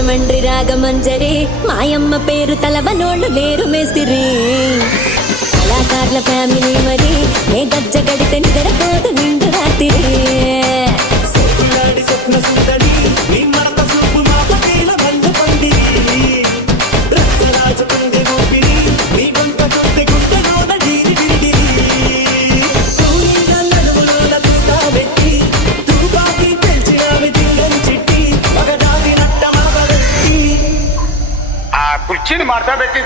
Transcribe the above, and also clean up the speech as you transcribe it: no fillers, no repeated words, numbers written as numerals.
రాజమండ్రి రాగమంజరి మాయమ్మ పేరు తలవనోళ్ళు లేరు మేస్తిరి కళాకారుల ఫ్యామిలీ మరి ఏ గజ్జ గడితే నిద్రపోదు నిండు రాత్రి స్వప్న సుందరి నీ మరత చూపు మా పటేల బంధ పందిరి రచ్చరాజు కుందె ఊపిరి నీ వంక కొద్ది గుండెలోన జీరి విరిగిరి సూర్యుల నడుములోన తూగా పెట్టి తూగాకి పెంచినావి దింగని చిట్టి మగడాని నట్ట మాగట్టి ఆ కుర్చీని మార్చబెట్టి